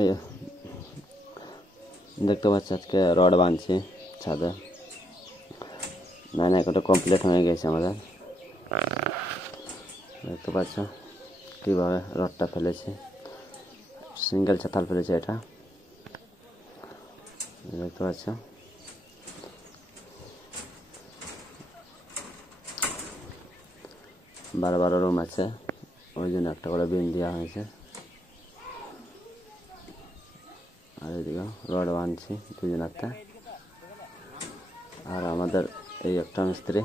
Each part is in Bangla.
এই দেখতে পাচ্ছ আজকে রড বাঁধছি ছাদে। নাইন একটা কমপ্লিট হয়ে গেছে আমাদের। দেখতে পাচ্ছ কীভাবে রডটা ফেলেছে, সিঙ্গেল ছাতাল ফেলেছে এটা, দেখতে পাচ্ছ। বারো রুম আছে, ওই জন্য একটা করে বিম দেওয়া হয়েছে। আর এদিকে রড বাঁধছি দুজনাতে। আর আমাদের এই একটা মিস্ত্রি,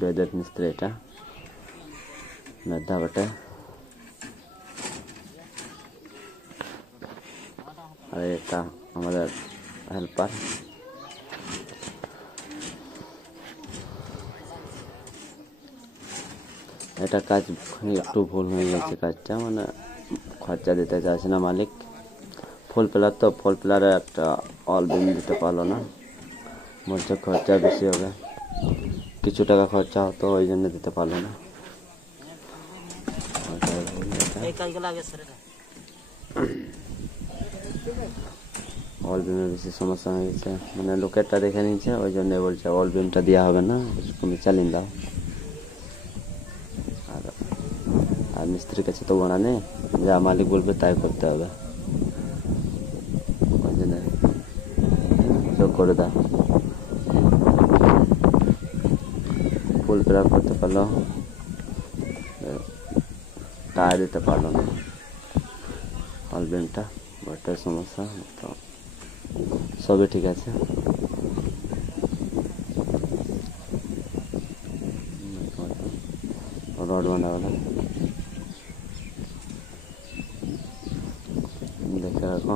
জয়দেব মিস্ত্রি, এটা মেধা বটে। আর এটা আমাদের হেল্পার। এটা কাজ একটু ভুল হয়ে গেছে, কাজটা মানে খরচা দিতে চাইছে না মালিক। ফুল প্লার তো, ফুল প্লারে একটা অল বিম দিতে পারলো না, বলছে খরচা বেশি হবে, কিছু টাকা খরচা হতো, ওই জন্য দিতে পারলো না। অল বিমের বেশি সমস্যা হয়ে গেছে, মানে লোকেরটা দেখে নিচ্ছে, ওই জন্য বলছে অল বিমটা দেওয়া হবে না, তুমি চালিয়ে দাও। আর মিস্ত্রির কাছে তো গোনা নেই, যা মালিক বলবে তাই করতে হবে, ওই জন্য যোগ করে দাও। ফুল প্লার করতে পারলো, টায়ার দিতে পারলো না, অল বিমটা, ওটাই সমস্যা। তো সবই ঠিক আছে। রড বাঁধাবেলা দেখে রাখো,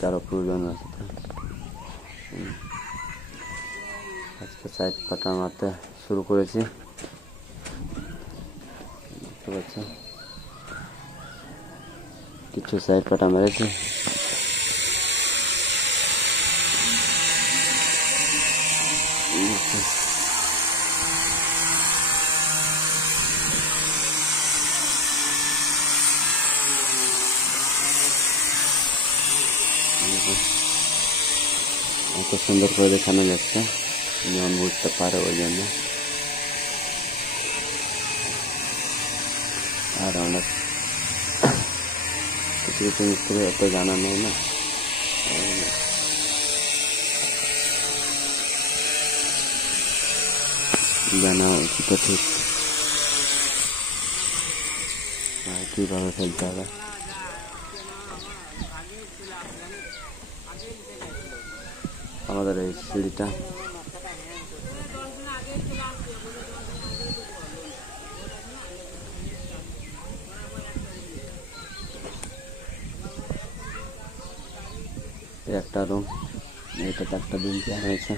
কারো প্রয়োজন আছে তো। আজকে সাইড পাটা মারতে শুরু করেছি, দেখতে পাচ্ছ কিছু সাইড পাটা মেরেছি। এত সুন্দর করে দেখানো যাচ্ছে, নিয়ম বুঝতে পারে ওই জন্য। আর আমরা কিছু কিছু মিস্ত্রি এত জানা নেই না, জানা উচিত ঠিক, কীভাবে ফেলতে হবে। আমাদের এই সিঁড়িটা একটা রুম, এটাতে একটা বিম দেওয়া হয়েছে।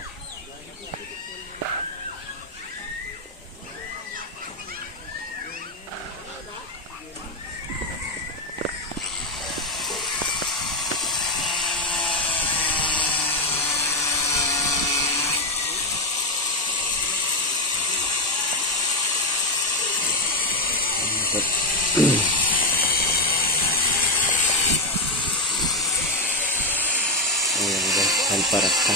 হেল্পার একটা